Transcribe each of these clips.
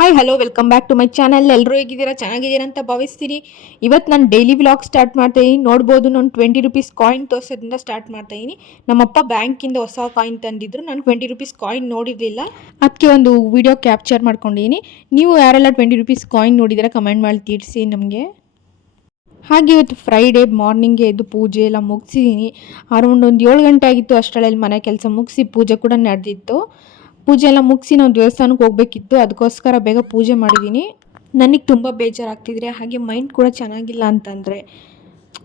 Hi hello welcome back to my channel. ಎಲ್ಲರೂ ಹೇಗಿದ್ದೀರಾ? ಚೆನ್ನಾಗಿದ್ದೀರಾ ಅಂತ ಭಾವಿಸ್ತೀನಿ. ಇವತ್ತು ನಾನು ಡೈಲಿ ವ್ಲಾಗ್ ಸ್ಟಾರ್ಟ್ ಮಾಡ್ತಾಯಿದ್ದೀನಿ. ನೋಡ್ಬೋದು, ನಾನು 20 ರುಪೀಸ್ ಕಾಯಿನ್ ತೋರಿಸೋದ್ರಿಂದ ಸ್ಟಾರ್ಟ್ ಮಾಡ್ತಾಯಿದ್ದೀನಿ. ನಮ್ಮಪ್ಪ ಬ್ಯಾಂಕಿಂದ ಹೊಸ ಕಾಯಿನ್ ತಂದಿದ್ರು. ನಾನು 20 ರುಪೀಸ್ ಕಾಯಿನ್ ನೋಡಿರಲಿಲ್ಲ, ಅದಕ್ಕೆ ಒಂದು ವಿಡಿಯೋ ಕ್ಯಾಪ್ಚರ್ ಮಾಡ್ಕೊಂಡಿದ್ದೀನಿ. ನೀವು ಯಾರೆಲ್ಲ 20 ರುಪೀಸ್ ಕಾಯಿನ್ ನೋಡಿದ್ದೀರಾ ಕಮೆಂಟ್ ಮಾಡಿ ತಿಳಿಸಿ ನಮಗೆ. ಹಾಗೆ ಇವತ್ತು ಫ್ರೈಡೇ ಮಾರ್ನಿಂಗ್ಗೆ ಎದ್ದು ಪೂಜೆ ಎಲ್ಲ ಮುಗಿಸಿದ್ದೀನಿ. ಅರೌಂಡ್ ಒಂದು 7 ಗಂಟೆ ಆಗಿತ್ತು. ಅಷ್ಟರಲ್ಲಿ ಮನೆ ಕೆಲಸ ಮುಗಿಸಿ ಪೂಜೆ ಕೂಡ ನಡೆದಿತ್ತು. ಪೂಜೆ ಎಲ್ಲ ಮುಗಿಸಿ ನಾವು ದೇವಸ್ಥಾನಕ್ಕೆ ಹೋಗಬೇಕಿತ್ತು, ಅದಕ್ಕೋಸ್ಕರ ಬೇಗ ಪೂಜೆ ಮಾಡಿದ್ದೀನಿ. ನನಗೆ ತುಂಬ ಬೇಜಾರಾಗ್ತಿದ್ರೆ, ಹಾಗೆ ಮೈಂಡ್ ಕೂಡ ಚೆನ್ನಾಗಿಲ್ಲ ಅಂತಂದರೆ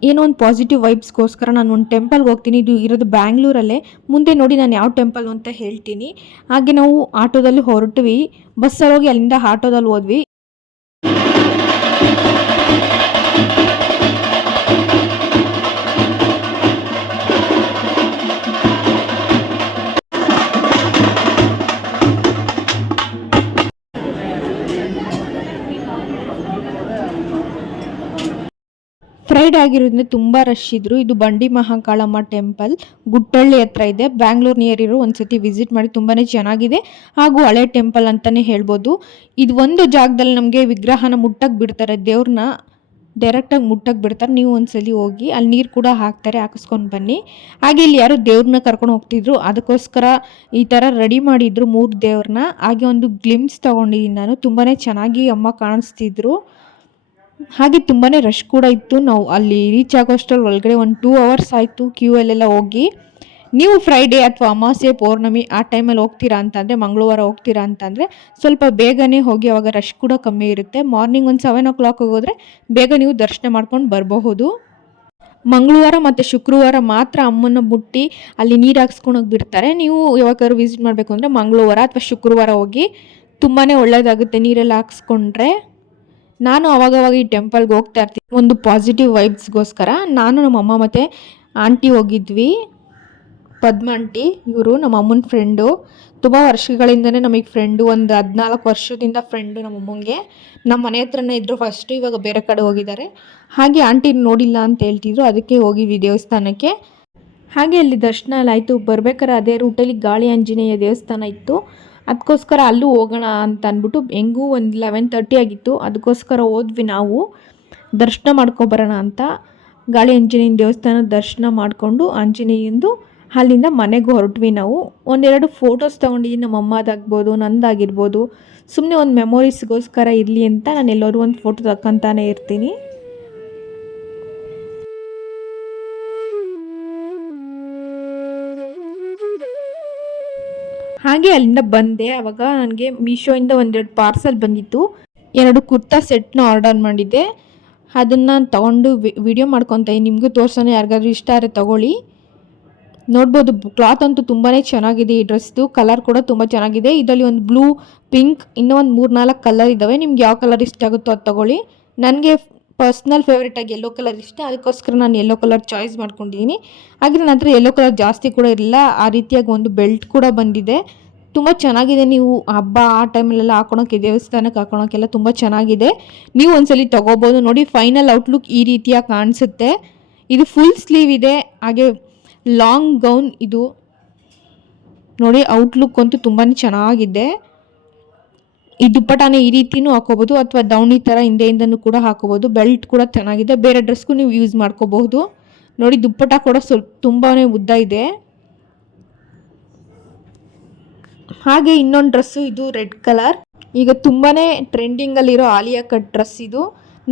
ಏನೋ ಒಂದು ಪಾಸಿಟಿವ್ ವೈಬ್ಸ್ಗೋಸ್ಕರ ನಾನು ಒಂದು ಟೆಂಪಲ್ಗೆ ಹೋಗ್ತೀನಿ. ಇದು ಇರೋದು ಬ್ಯಾಂಗ್ಳೂರಲ್ಲೇ. ಮುಂದೆ ನೋಡಿ ನಾನು ಯಾವ ಟೆಂಪಲ್ ಅಂತ ಹೇಳ್ತೀನಿ. ಹಾಗೆ ನಾವು ಆಟೋದಲ್ಲಿ ಹೊರಟ್ವಿ, ಬಸ್ಸಲ್ಲಿ ಹೋಗಿ ಅಲ್ಲಿಂದ ಆಟೋದಲ್ಲಿ ಹೋದ್ವಿ. ಫ್ರೈಡೆ ಆಗಿರೋದ್ರಿಂದ ತುಂಬ ರಶ್ ಇದ್ರು. ಇದು ಬಂಡಿ ಮಹಾಕಾಳಮ್ಮ ಟೆಂಪಲ್ ಗುಟ್ಟಳ್ಳಿ ಹತ್ರ ಇದೆ. ಬ್ಯಾಂಗ್ಳೂರ್ ನಿಯರ್ ಇರೋ ಒಂದ್ಸತಿ ವಿಸಿಟ್ ಮಾಡಿ, ತುಂಬಾ ಚೆನ್ನಾಗಿದೆ. ಹಾಗೂ ಹಳೆ ಟೆಂಪಲ್ ಅಂತಲೇ ಹೇಳ್ಬೋದು. ಇದು ಒಂದು ಜಾಗದಲ್ಲಿ ನಮಗೆ ವಿಗ್ರಹನ ಮುಟ್ಟಕ್ಕೆ ಬಿಡ್ತಾರೆ, ದೇವ್ರನ್ನ ಡೈರೆಕ್ಟಾಗಿ ಮುಟ್ಟಕ್ಕೆ ಬಿಡ್ತಾರೆ. ನೀವು ಒಂದ್ಸಲಿ ಹೋಗಿ ಅಲ್ಲಿ ನೀರು ಕೂಡ ಹಾಕ್ತಾರೆ, ಹಾಕಿಸ್ಕೊಂಡು ಬನ್ನಿ. ಹಾಗೆ ಇಲ್ಲಿ ಯಾರು ದೇವ್ರನ್ನ ಕರ್ಕೊಂಡು ಹೋಗ್ತಿದ್ರು, ಅದಕ್ಕೋಸ್ಕರ ಈ ಥರ ರೆಡಿ ಮಾಡಿದ್ರು 3 ದೇವ್ರನ್ನ. ಹಾಗೆ ಒಂದು ಗ್ಲಿಮ್ಸ್ ತೊಗೊಂಡಿದ್ದೀನಿ ನಾನು, ತುಂಬಾ ಚೆನ್ನಾಗಿ ಅಮ್ಮ ಕಾಣಿಸ್ತಿದ್ರು. ಹಾಗೆ ತುಂಬಾ ರಶ್ ಕೂಡ ಇತ್ತು. ನಾವು ಅಲ್ಲಿ ರೀಚ್ ಆಗೋಷ್ಟರಲ್ಲಿ ಒಳಗಡೆ ಒಂದು 2 ಅವರ್ಸ್ ಆಯಿತು ಕ್ಯೂ ಅಲ್ಲೆಲ್ಲ ಹೋಗಿ. ನೀವು ಫ್ರೈಡೇ ಅಥವಾ ಅಮಾವಾಸ್ಯೆ ಪೌರ್ಣಮಿ ಆ ಟೈಮಲ್ಲಿ ಹೋಗ್ತೀರಾ ಅಂತಂದರೆ, ಮಂಗಳವಾರ ಹೋಗ್ತೀರಾ ಅಂತಂದರೆ ಸ್ವಲ್ಪ ಬೇಗನೆ ಹೋಗಿ, ಅವಾಗ ರಶ್ ಕೂಡ ಕಮ್ಮಿ ಇರುತ್ತೆ. ಮಾರ್ನಿಂಗ್ ಒಂದು 7 o'clock ಹೋಗೋದ್ರೆ ಬೇಗ ನೀವು ದರ್ಶನ ಮಾಡ್ಕೊಂಡು ಬರಬಹುದು. ಮಂಗಳವಾರ ಮತ್ತು ಶುಕ್ರವಾರ ಮಾತ್ರ ಅಮ್ಮನ ಮುಟ್ಟಿ ಅಲ್ಲಿ ನೀರು ಹಾಕ್ಸ್ಕೊಂಡೋಗಿ ಬಿಡ್ತಾರೆ. ನೀವು ಯಾವಾಗಾದ್ರು ವಿಸಿಟ್ ಮಾಡಬೇಕು ಅಂದರೆ ಮಂಗಳವಾರ ಅಥವಾ ಶುಕ್ರವಾರ ಹೋಗಿ, ತುಂಬಾ ಒಳ್ಳೆಯದಾಗುತ್ತೆ ನೀರೆಲ್ಲ ಹಾಕ್ಸ್ಕೊಂಡ್ರೆ. ನಾನು ಅವಾಗವಾಗ ಈ ಟೆಂಪಲ್ಗೆ ಹೋಗ್ತಾ ಇರ್ತೀನಿ ಒಂದು ಪಾಸಿಟಿವ್ ವೈಬ್ಸ್ಗೋಸ್ಕರ. ನಾನು ನಮ್ಮ ಅಮ್ಮ ಮತ್ತು ಆಂಟಿ ಹೋಗಿದ್ವಿ. ಪದ್ಮ ಆಂಟಿ, ಇವರು ನಮ್ಮ ಅಮ್ಮನ ಫ್ರೆಂಡು. ತುಂಬ ವರ್ಷಗಳಿಂದನೇ ನಮಗೆ ಫ್ರೆಂಡು, ಒಂದು 14 ವರ್ಷದಿಂದ ಫ್ರೆಂಡು ನಮ್ಮ ಅಮ್ಮಂಗೆ. ನಮ್ಮ ಮನೆ ಹತ್ರನೇ ಇದ್ದರು ಫಸ್ಟು, ಇವಾಗ ಬೇರೆ ಕಡೆ ಹೋಗಿದ್ದಾರೆ. ಹಾಗೆ ಆಂಟಿ ನೋಡಿಲ್ಲ ಅಂತ ಹೇಳ್ತಿದ್ರು, ಅದಕ್ಕೆ ಹೋಗಿದ್ವಿ ದೇವಸ್ಥಾನಕ್ಕೆ. ಹಾಗೆ ಅಲ್ಲಿ ದರ್ಶನ ಎಲ್ಲ ಆಯಿತು. ಬರ್ಬೇಕಾದ್ರೆ ಅದೇ ರೂಟಲ್ಲಿ ಗಾಳಿ ಆಂಜನೇಯ ದೇವಸ್ಥಾನ ಇತ್ತು, ಅದಕ್ಕೋಸ್ಕರ ಅಲ್ಲೂ ಹೋಗೋಣ ಅಂತ ಅಂದ್ಬಿಟ್ಟು ಹೆಂಗೂ ಒಂದು 11:30 ಆಗಿತ್ತು. ಅದಕ್ಕೋಸ್ಕರ ಹೋದ್ವಿ ನಾವು ದರ್ಶನ ಮಾಡ್ಕೊಬರೋಣ ಅಂತ. ಗಾಳಿ ಆಂಜನೇಯನ ದೇವಸ್ಥಾನ ದರ್ಶನ ಮಾಡಿಕೊಂಡು ಆಂಜನೇಯಂದು ಅಲ್ಲಿಂದ ಮನೆಗೆ ಹೊರಟ್ವಿ ನಾವು. ಒಂದೆರಡು ಫೋಟೋಸ್ ತೊಗೊಂಡಿದ್ದೀನಿ, ನಮ್ಮ ಅಮ್ಮದಾಗ್ಬೋದು ನಂದಾಗಿರ್ಬೋದು. ಸುಮ್ಮನೆ ಒಂದು ಮೆಮೊರೀಸ್ಗೋಸ್ಕರ ಇರಲಿ ಅಂತ ನಾನು ಎಲ್ಲರೂ ಒಂದು ಫೋಟೋ ತಕ್ಕಂತಾನೆ ಇರ್ತೀನಿ. ಹಾಗೆ ಅಲ್ಲಿಂದ ಬಂದೆ. ಆವಾಗ ನನಗೆ ಮೀಶೋಯಿಂದ ಒಂದೆರಡು ಪಾರ್ಸಲ್ ಬಂದಿತ್ತು. 2 ಕುರ್ತಾ ಸೆಟ್ನ ಆರ್ಡರ್ ಮಾಡಿದ್ದೆ. ಅದನ್ನು ತೊಗೊಂಡು ವಿಡಿಯೋ ಮಾಡ್ಕೊತೀನಿ, ನಿಮಗೂ ತೋರ್ಸೋಣ. ಯಾರಿಗಾದ್ರೂ ಇಷ್ಟ ಆದರೆ ತೊಗೊಳ್ಳಿ. ನೋಡ್ಬೋದು, ಕ್ಲಾತ್ ಅಂತೂ ತುಂಬಾ ಚೆನ್ನಾಗಿದೆ. ಈ ಡ್ರೆಸ್ದು ಕಲರ್ ಕೂಡ ತುಂಬ ಚೆನ್ನಾಗಿದೆ. ಇದರಲ್ಲಿ ಒಂದು ಬ್ಲೂ, ಪಿಂಕ್, ಇನ್ನೂ ಒಂದು 3-4 ಕಲರ್ ಇದ್ದಾವೆ. ನಿಮ್ಗೆ ಯಾವ ಕಲರ್ ಇಷ್ಟ ಆಗುತ್ತೋ ಅದು ತೊಗೊಳ್ಳಿ. ನನಗೆ ಪರ್ಸ್ನಲ್ ಫೇವ್ರೇಟಾಗಿ ಯೆಲ್ಲೋ ಕಲರ್ ಇಷ್ಟ, ಅದಕ್ಕೋಸ್ಕರ ನಾನು ಯೆಲ್ಲೋ ಕಲರ್ ಚಾಯ್ಸ್ ಮಾಡ್ಕೊಂಡಿದ್ದೀನಿ. ಹಾಗೆ ನನ್ನ ಹತ್ರ ಯೆಲ್ಲೋ ಕಲರ್ ಜಾಸ್ತಿ ಕೂಡ ಇರಲಿಲ್ಲ. ಆ ರೀತಿಯಾಗಿ ಒಂದು ಬೆಲ್ಟ್ ಕೂಡ ಬಂದಿದೆ, ತುಂಬ ಚೆನ್ನಾಗಿದೆ. ನೀವು ಹಬ್ಬ ಆ ಟೈಮಲ್ಲೆಲ್ಲ ಹಾಕೊಳೋಕ್ಕೆ, ದೇವಸ್ಥಾನಕ್ಕೆ ಹಾಕೊಳೋಕ್ಕೆಲ್ಲ ತುಂಬ ಚೆನ್ನಾಗಿದೆ. ನೀವು ಒಂದ್ಸಲಿ ತೊಗೋಬೋದು. ನೋಡಿ, ಫೈನಲ್ ಔಟ್ಲುಕ್ ಈ ರೀತಿಯಾಗಿ ಕಾಣಿಸುತ್ತೆ. ಇದು ಫುಲ್ ಸ್ಲೀವ್ ಇದೆ, ಹಾಗೆ ಲಾಂಗ್ ಗೌನ್ ಇದು. ನೋಡಿ, ಔಟ್ಲುಕ್ ಅಂತೂ ತುಂಬಾ ಚೆನ್ನಾಗಿದೆ. ಈ ದುಪ್ಪಟಾನ ಈ ರೀತಿನೂ ಹಾಕೋಬೋದು, ಅಥವಾ ದೌಣಿ ಥರ ಹಿಂದೆಯಿಂದನೂ ಕೂಡ ಹಾಕೋಬೋದು. ಬೆಲ್ಟ್ ಕೂಡ ಚೆನ್ನಾಗಿದೆ, ಬೇರೆ ಡ್ರೆಸ್ಗೂ ನೀವು ಯೂಸ್ ಮಾಡ್ಕೋಬಹುದು. ನೋಡಿ, ದುಪ್ಪಟ ಕೂಡ ತುಂಬಾ ಉದ್ದ ಇದೆ. ಹಾಗೆ ಇನ್ನೊಂದು ಡ್ರೆಸ್ಸು, ಇದು ರೆಡ್ ಕಲರ್. ಈಗ ತುಂಬಾ ಟ್ರೆಂಡಿಂಗಲ್ಲಿರೋ ಆಲಿಯಾ ಕಟ್ ಡ್ರೆಸ್ ಇದು.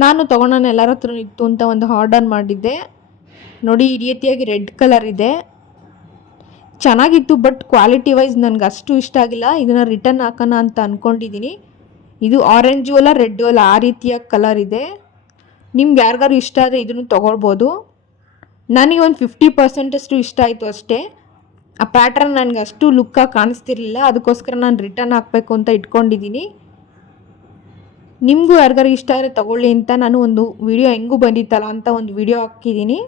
ನಾನು ತೊಗೊಳೋಣ ಎಲ್ಲರ ಹತ್ರ ಇತ್ತು ಅಂತ ಒಂದು ಆರ್ಡರ್ ಮಾಡಿದ್ದೆ. ನೋಡಿ, ಈ ರೀತಿಯಾಗಿ ರೆಡ್ ಕಲರ್ ಇದೆ, ಚೆನ್ನಾಗಿತ್ತು. ಬಟ್ ಕ್ವಾಲಿಟಿ ವೈಸ್ ನನಗೆ ಅಷ್ಟು ಇಷ್ಟ ಆಗಿಲ್ಲ. ಇದನ್ನು ರಿಟರ್ನ್ ಹಾಕೋಣ ಅಂತ ಅಂದ್ಕೊಂಡಿದ್ದೀನಿ. ಇದು ಆರೆಂಜು ಅಲ್ಲ, ರೆಡ್ಡು ಅಲ್ಲ, ಆ ರೀತಿಯ ಕಲರ್ ಇದೆ. ನಿಮ್ಗೆ ಯಾರಿಗಾರು ಇಷ್ಟ ಆದರೆ ಇದನ್ನು ತೊಗೊಳ್ಬೋದು. ನನಗೆ ಒಂದು 50% ಇಷ್ಟ ಆಯಿತು ಅಷ್ಟೇ. ಆ ಪ್ಯಾಟ್ರನ್ ನನಗೆ ಅಷ್ಟು ಲುಕ್ಕಾಗಿ ಕಾಣಿಸ್ತಿರ್ಲಿಲ್ಲ, ಅದಕ್ಕೋಸ್ಕರ ನಾನು ರಿಟರ್ನ್ ಹಾಕಬೇಕು ಅಂತ ಇಟ್ಕೊಂಡಿದ್ದೀನಿ. ನಿಮಗೂ ಯಾರಿಗಾರು ಇಷ್ಟ ಆದರೆ ತೊಗೊಳ್ಳಿ ಅಂತ ನಾನು ಒಂದು ವಿಡಿಯೋ ಹೆಂಗೂ ಬಂದಿತ್ತಲ್ಲ ಅಂತ ಒಂದು ವಿಡಿಯೋ ಹಾಕಿದ್ದೀನಿ.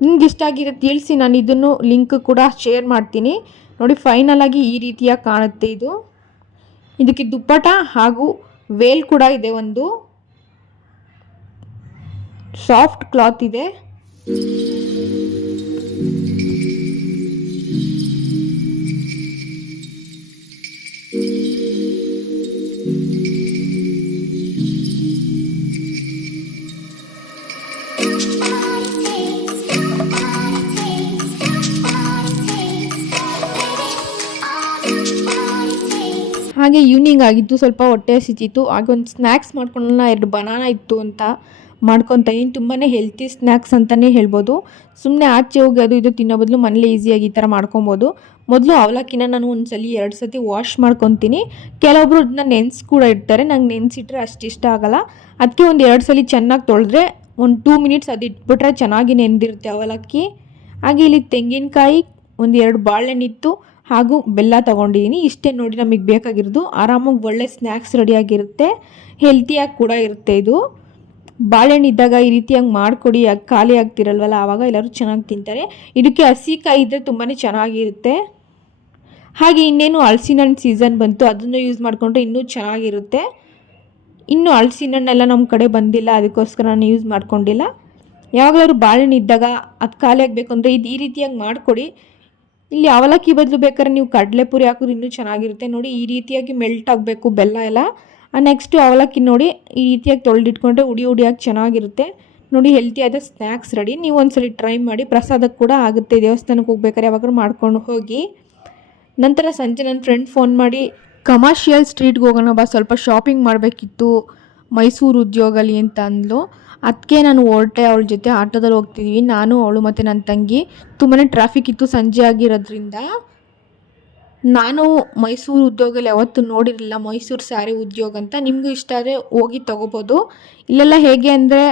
ನಿಮ್ಗೆ ಇಷ್ಟ ಆಗಿರೋ ತಿಳಿಸಿ, ನಾನು ಇದನ್ನು ಲಿಂಕ್ ಕೂಡ ಶೇರ್ ಮಾಡ್ತೀನಿ. ನೋಡಿ, ಫೈನಲ್ ಆಗಿ ಈ ರೀತಿಯಾಗಿ ಕಾಣುತ್ತೆ ಇದು. ಇದಕ್ಕೆ ದುಪ್ಪಟ ಹಾಗೂ ವೇಲ್ ಕೂಡ ಇದೆ, ಒಂದು ಸಾಫ್ಟ್ ಕ್ಲಾತ್ ಇದೆ. ಹಾಗೆ ಈವ್ನಿಂಗ್ ಆಗಿತ್ತು, ಸ್ವಲ್ಪ ಹೊಟ್ಟೆ ಹಸಿತಿತ್ತು. ಹಾಗೆ ಒಂದು ಸ್ನ್ಯಾಕ್ಸ್ ಮಾಡ್ಕೊಳ್ಳೋಣ, 2 ಬನಾನಾ ಇತ್ತು ಅಂತ ಮಾಡ್ಕೊತಾ ಇದ್ದೀನಿ. ತುಂಬಾ ಹೆಲ್ತಿ ಸ್ನ್ಯಾಕ್ಸ್ ಅಂತಲೇ ಹೇಳ್ಬೋದು. ಸುಮ್ಮನೆ ಆಚೆ ಹೋಗಿ ಅದು ಇದು ತಿನ್ನೋ ಬದಲು ಮನೇಲಿ ಈಸಿಯಾಗಿ ಈ ಥರ ಮಾಡ್ಕೊಬೋದು. ಮೊದಲು ಅವಲಕ್ಕಿನ ನಾನು ಒಂದ್ಸಲಿ 2 ಸತಿ ವಾಶ್ ಮಾಡ್ಕೊತೀನಿ. ಕೆಲವೊಬ್ರು ಇದನ್ನ ನೆನೆಸಿ ಕೂಡ ಇಡ್ತಾರೆ. ನಂಗೆ ನೆನೆಸಿಟ್ರೆ ಅಷ್ಟು ಇಷ್ಟ ಆಗಲ್ಲ. ಅದಕ್ಕೆ ಒಂದು 2 ಸಲ ಚೆನ್ನಾಗಿ ತೊಳೆದ್ರೆ ಒಂದು 2 ಮಿನಿಟ್ಸ್ ಅದು ಇಟ್ಬಿಟ್ರೆ ಚೆನ್ನಾಗಿ ನೆಂದಿರುತ್ತೆ ಅವಲಕ್ಕಿ. ಹಾಗೆ ಇಲ್ಲಿ ತೆಂಗಿನಕಾಯಿ, ಒಂದು 2 ಬಾಳೆಹಣ್ಣಿತ್ತು ಹಾಗೂ ಬೆಲ್ಲ ತೊಗೊಂಡಿದ್ದೀನಿ. ಇಷ್ಟೇ ನೋಡಿ ನಮಗೆ ಬೇಕಾಗಿರೋದು. ಆರಾಮಾಗಿ ಒಳ್ಳೆ ಸ್ನ್ಯಾಕ್ಸ್ ರೆಡಿಯಾಗಿರುತ್ತೆ, ಹೆಲ್ತಿಯಾಗಿ ಕೂಡ ಇರುತ್ತೆ ಇದು. ಬಾಳೆಹಣ್ಣು ಇದ್ದಾಗ ಈ ರೀತಿಯಾಗಿ ಮಾಡಿಕೊಡಿ, ಖಾಲಿ ಆಗ್ತಿರಲ್ವಲ್ಲ, ಆವಾಗ ಎಲ್ಲರೂ ಚೆನ್ನಾಗಿ ತಿಂತಾರೆ. ಇದಕ್ಕೆ ಹಸಿಕಾಯಿ ಇದ್ದರೆ ತುಂಬಾ ಚೆನ್ನಾಗಿರುತ್ತೆ. ಹಾಗೆ ಇನ್ನೇನು ಹಲಸಿನ ಹಣ್ಣು ಸೀಸನ್ ಬಂತು, ಅದನ್ನು ಯೂಸ್ ಮಾಡಿಕೊಂಡ್ರೆ ಇನ್ನೂ ಚೆನ್ನಾಗಿರುತ್ತೆ. ಇನ್ನೂ ಹಲಸಿನ ಹಣ್ಣೆಲ್ಲ ನಮ್ಮ ಕಡೆ ಬಂದಿಲ್ಲ, ಅದಕ್ಕೋಸ್ಕರ ನಾನು ಯೂಸ್ ಮಾಡ್ಕೊಂಡಿಲ್ಲ. ಯಾವಾಗಲಾದ್ರು ಬಾಳೆಹಣ್ಣು ಇದ್ದಾಗ ಅದು ಖಾಲಿ ಆಗಬೇಕು ಅಂದರೆ ಇದು ಈ ರೀತಿಯಾಗಿ ಮಾಡಿಕೊಡಿ. ಇಲ್ಲಿ ಅವಲಕ್ಕಿ ಬದಲು ಬೇಕಾದ್ರೆ ನೀವು ಕಡಲೆಪುರಿ ಹಾಕಿದ್ರೆ ಇನ್ನೂ ಚೆನ್ನಾಗಿರುತ್ತೆ. ನೋಡಿ ಈ ರೀತಿಯಾಗಿ ಮೆಲ್ಟ್ ಆಗಬೇಕು ಬೆಲ್ಲ ಎಲ್ಲ. ನೆಕ್ಸ್ಟು ಅವಲಕ್ಕಿ ನೋಡಿ ಈ ರೀತಿಯಾಗಿ ತೊಳೆದಿಟ್ಕೊಂಡ್ರೆ ಉಡಿಯಾಗಿ ಚೆನ್ನಾಗಿರುತ್ತೆ. ನೋಡಿ ಹೆಲ್ತಿಯಾದ ಸ್ನ್ಯಾಕ್ಸ್ ರೆಡಿ. ನೀವು ಒಂದ್ಸಲಿ ಟ್ರೈ ಮಾಡಿ, ಪ್ರಸಾದಕ್ಕೆ ಕೂಡ ಆಗುತ್ತೆ. ದೇವಸ್ಥಾನಕ್ಕೆ ಹೋಗ್ಬೇಕಾದ್ರೆ ಯಾವಾಗಲೂ ಮಾಡ್ಕೊಂಡು ಹೋಗಿ. ನಂತರ ಸಂಜೆ ನನ್ನ ಫ್ರೆಂಡ್ ಫೋನ್ ಮಾಡಿ ಕಮರ್ಷಿಯಲ್ ಸ್ಟ್ರೀಟ್ಗೆ ಹೋಗೋಣ ಬಾ, ಸ್ವಲ್ಪ ಶಾಪಿಂಗ್ ಮಾಡಬೇಕಿತ್ತು ಮೈಸೂರು ಉದ್ಯೋಗಲಿ ಅಂತ ಅಂದ್ಲು. ಅದಕ್ಕೆ ನಾನು ಹೊರಟೆ ಅವಳ ಜೊತೆ. ಆಟೋದಲ್ಲಿ ಹೋಗ್ತಿದ್ವಿ ನಾನು, ಅವಳು ಮತ್ತು ನನ್ನ ತಂಗಿ. ತುಂಬಾ ಟ್ರಾಫಿಕ್ ಇತ್ತು ಸಂಜೆ ಆಗಿರೋದ್ರಿಂದ. ನಾನು ಮೈಸೂರು ಉದ್ಯೋಗಲ್ಲಿ ಯಾವತ್ತೂ ನೋಡಿರಲಿಲ್ಲ, ಮೈಸೂರು ಸ್ಯಾರಿ ಉದ್ಯೋಗ ಅಂತ. ನಿಮಗೂ ಇಷ್ಟ ಆದರೆ ಹೋಗಿ ತೊಗೋಬೋದು. ಇಲ್ಲೆಲ್ಲ ಹೇಗೆ ಅಂದರೆ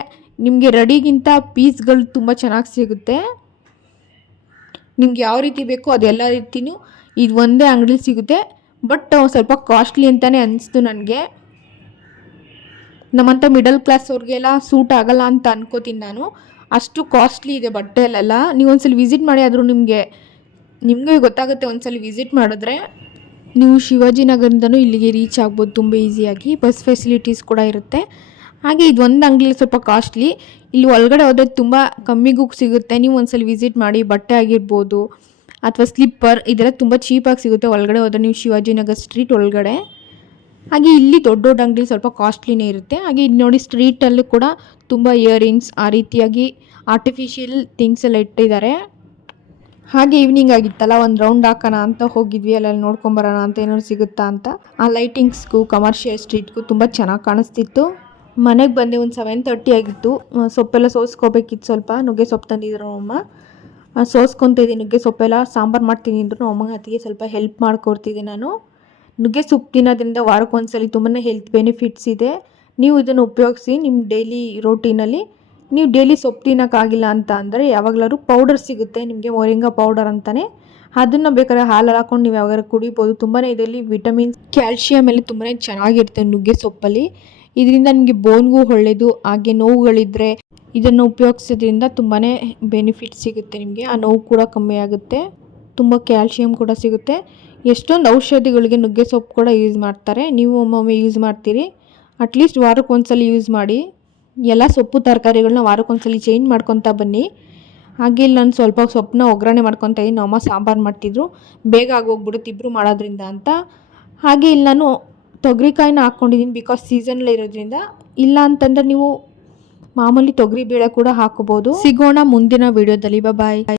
ನಿಮಗೆ ರೆಡಿಗಿಂತ ಪೀಸ್ಗಳು ತುಂಬ ಚೆನ್ನಾಗಿ ಸಿಗುತ್ತೆ. ನಿಮ್ಗೆ ಯಾವ ರೀತಿ ಬೇಕೋ ಅದೆಲ್ಲ ರೀತಿಯೂ ಇದು ಒಂದೇ ಅಂಗಡಿಲಿ ಸಿಗುತ್ತೆ. ಬಟ್ ಸ್ವಲ್ಪ ಕಾಸ್ಟ್ಲಿ ಅಂತಲೇ ಅನಿಸ್ತು ನನಗೆ. ನಮ್ಮಂಥ ಮಿಡಲ್ ಕ್ಲಾಸ್ ಅವ್ರಿಗೆಲ್ಲ ಸೂಟ್ ಆಗಲ್ಲ ಅಂತ ಅನ್ಕೋತೀನಿ ನಾನು. ಅಷ್ಟು ಕಾಸ್ಟ್ಲಿ ಇದೆ ಬಟ್ಟೆಯಲ್ಲೆಲ್ಲ. ನೀವು ಒಂದ್ಸಲ ವಿಸಿಟ್ ಮಾಡಿ, ಆದರೂ ನಿಮಗೆ ಗೊತ್ತಾಗುತ್ತೆ ಒಂದ್ಸಲ ವಿಸಿಟ್ ಮಾಡಿದ್ರೆ. ನೀವು ಶಿವಾಜಿನಗರದಿಂದನೂ ಇಲ್ಲಿಗೆ ರೀಚ್ ಆಗ್ಬೋದು ತುಂಬ ಈಸಿಯಾಗಿ. ಬಸ್ ಫೆಸಿಲಿಟೀಸ್ ಕೂಡ ಇರುತ್ತೆ. ಹಾಗೆ ಇದೊಂದು ಅಂಗಡಿಲಿ ಸ್ವಲ್ಪ ಕಾಸ್ಟ್ಲಿ. ಇಲ್ಲಿ ಒಳಗಡೆ ಹೋದರೆ ತುಂಬ ಕಮ್ಮಿಗೂ ಸಿಗುತ್ತೆ. ನೀವು ಒಂದ್ಸಲ ವಿಸಿಟ್ ಮಾಡಿ. ಬಟ್ಟೆ ಆಗಿರ್ಬೋದು ಅಥವಾ ಸ್ಲಿಪ್ಪರ್ ಇದೆಲ್ಲ ತುಂಬ ಚೀಪಾಗಿ ಸಿಗುತ್ತೆ ಒಳಗಡೆ ಹೋದರೆ ನೀವು ಶಿವಾಜಿನಗರ್ ಸ್ಟ್ರೀಟ್ ಒಳಗಡೆ. ಹಾಗೆ ಇಲ್ಲಿ ದೊಡ್ಡ ದೊಡ್ಡ ಅಂಗಡಿ ಸ್ವಲ್ಪ ಕಾಸ್ಟ್ಲಿನೇ ಇರುತ್ತೆ. ಹಾಗೆ ಇದು ನೋಡಿ ಸ್ಟ್ರೀಟಲ್ಲೂ ಕೂಡ ತುಂಬ ಇಯರಿಂಗ್ಸ್ ಆ ರೀತಿಯಾಗಿ ಆರ್ಟಿಫಿಷಿಯಲ್ ಥಿಂಗ್ಸ್ ಎಲ್ಲ ಇಟ್ಟಿದ್ದಾರೆ. ಹಾಗೆ ಈವ್ನಿಂಗ್ ಆಗಿತ್ತಲ್ಲ, ಒಂದು ರೌಂಡ್ ಹಾಕೋಣ ಅಂತ ಹೋಗಿದ್ವಿ. ಅಲ್ಲೆಲ್ಲ ನೋಡ್ಕೊಂಬರೋಣ ಅಂತ ಏನಾದ್ರು ಸಿಗುತ್ತಾ ಅಂತ. ಆ ಲೈಟಿಂಗ್ಸ್ಗೂ ಕಮರ್ಷಿಯಲ್ ಸ್ಟ್ರೀಟ್ಗೂ ತುಂಬ ಚೆನ್ನಾಗಿ ಕಾಣಿಸ್ತಿತ್ತು. ಮನೆಗೆ ಬಂದೆ ಒಂದು 7:30 ಆಗಿತ್ತು. ಸೊಪ್ಪೆಲ್ಲ ಸೋಸ್ಕೋಬೇಕಿತ್ತು. ಸ್ವಲ್ಪ ನುಗ್ಗೆ ಸೊಪ್ಪು ತಂದಿದ್ರು ಅಮ್ಮ. ಸೋಸ್ಕೊತಿದ್ದೀನಿ. ನುಗ್ಗೆ ಸೊಪ್ಪೆಲ್ಲ ಸಾಂಬಾರು ಮಾಡ್ತೀನಿ ಅಂದರು ಅಮ್ಮಂಗೆ. ಅದಕ್ಕೆ ಸ್ವಲ್ಪ ಹೆಲ್ಪ್ ಮಾಡಿಕೊಡ್ತಿದ್ದೆ ನಾನು. ನುಗ್ಗೆ ಸೊಪ್ಪು ತಿನ್ನೋದ್ರಿಂದ ವಾರಕ್ಕೊಂದ್ಸಲಿ ತುಂಬಾ ಹೆಲ್ತ್ ಬೆನಿಫಿಟ್ಸ್ ಇದೆ. ನೀವು ಇದನ್ನು ಉಪಯೋಗಿಸಿ ನಿಮ್ಮ ಡೈಲಿ ರೋಟೀನಲ್ಲಿ. ನೀವು ಡೈಲಿ ಸೊಪ್ಪು ತಿನ್ನೋಕ್ಕಾಗಿಲ್ಲ ಅಂತ ಅಂದರೆ ಯಾವಾಗಲಾದ್ರು ಪೌಡರ್ ಸಿಗುತ್ತೆ ನಿಮಗೆ, ಮೊರಿಂಗಾ ಪೌಡರ್ ಅಂತಲೇ. ಅದನ್ನು ಬೇಕಾದ್ರೆ ಹಾಲಲ್ಲಿ ಹಾಕ್ಕೊಂಡು ನೀವು ಯಾವಾಗಾದ್ರೂ ಕುಡಿಬೋದು. ತುಂಬಾ ಇದರಲ್ಲಿ ವಿಟಮಿನ್ಸ್, ಕ್ಯಾಲ್ಶಿಯಮ್ ಎಲ್ಲ ತುಂಬಾ ಚೆನ್ನಾಗಿರುತ್ತೆ ನುಗ್ಗೆ ಸೊಪ್ಪಲ್ಲಿ. ಇದರಿಂದ ನಿಮಗೆ ಬೋನ್ಗೂ ಒಳ್ಳೆಯದು. ಹಾಗೆ ನೋವುಗಳಿದ್ದರೆ ಇದನ್ನು ಉಪಯೋಗಿಸೋದ್ರಿಂದ ತುಂಬಾ ಬೆನಿಫಿಟ್ ಸಿಗುತ್ತೆ ನಿಮಗೆ. ಆ ನೋವು ಕೂಡ ಕಮ್ಮಿ ಆಗುತ್ತೆ. ತುಂಬ ಕ್ಯಾಲ್ಶಿಯಮ್ ಕೂಡ ಸಿಗುತ್ತೆ. ಎಷ್ಟೊಂದು ಔಷಧಿಗಳಿಗೆ ನುಗ್ಗೆ ಸೊಪ್ಪು ಕೂಡ ಯೂಸ್ ಮಾಡ್ತಾರೆ. ನೀವು ಒಮ್ಮೊಮ್ಮೆ ಯೂಸ್ ಮಾಡ್ತೀರಿ. ಅಟ್ಲೀಸ್ಟ್ ವಾರಕ್ಕೊಂದ್ಸಲಿ ಯೂಸ್ ಮಾಡಿ. ಎಲ್ಲ ಸೊಪ್ಪು ತರಕಾರಿಗಳನ್ನ ವಾರಕ್ಕೊಂದ್ಸಲಿ ಚೇಂಜ್ ಮಾಡ್ಕೊತಾ ಬನ್ನಿ. ಹಾಗೆ ಇಲ್ಲಿ ನಾನು ಸ್ವಲ್ಪ ಸೊಪ್ಪನ್ನ ಒಗ್ಗರಣೆ ಮಾಡ್ಕೊತಾ ಇದ್ದೀನಿ. ಅಮ್ಮ ಸಾಂಬಾರು ಮಾಡ್ತಿದ್ರು, ಬೇಗ ಆಗೋಗ್ಬಿಡುತ್ತೆ ಇಬ್ಬರು ಮಾಡೋದ್ರಿಂದ ಅಂತ. ಹಾಗೆ ಇಲ್ಲಿ ನಾನು ತೊಗರಿಕಾಯಿನ ಹಾಕ್ಕೊಂಡಿದ್ದೀನಿ, ಬಿಕಾಸ್ ಸೀಸನಲ್ಲಿ ಇರೋದ್ರಿಂದ. ಇಲ್ಲ ಅಂತಂದರೆ ನೀವು ಮಾಮೂಲಿ ತೊಗರಿ ಬೇಳೆ ಕೂಡ ಹಾಕೋಬೋದು. ಸಿಗೋಣ ಮುಂದಿನ ವಿಡಿಯೋದಲ್ಲಿ. ಬಾಯ್.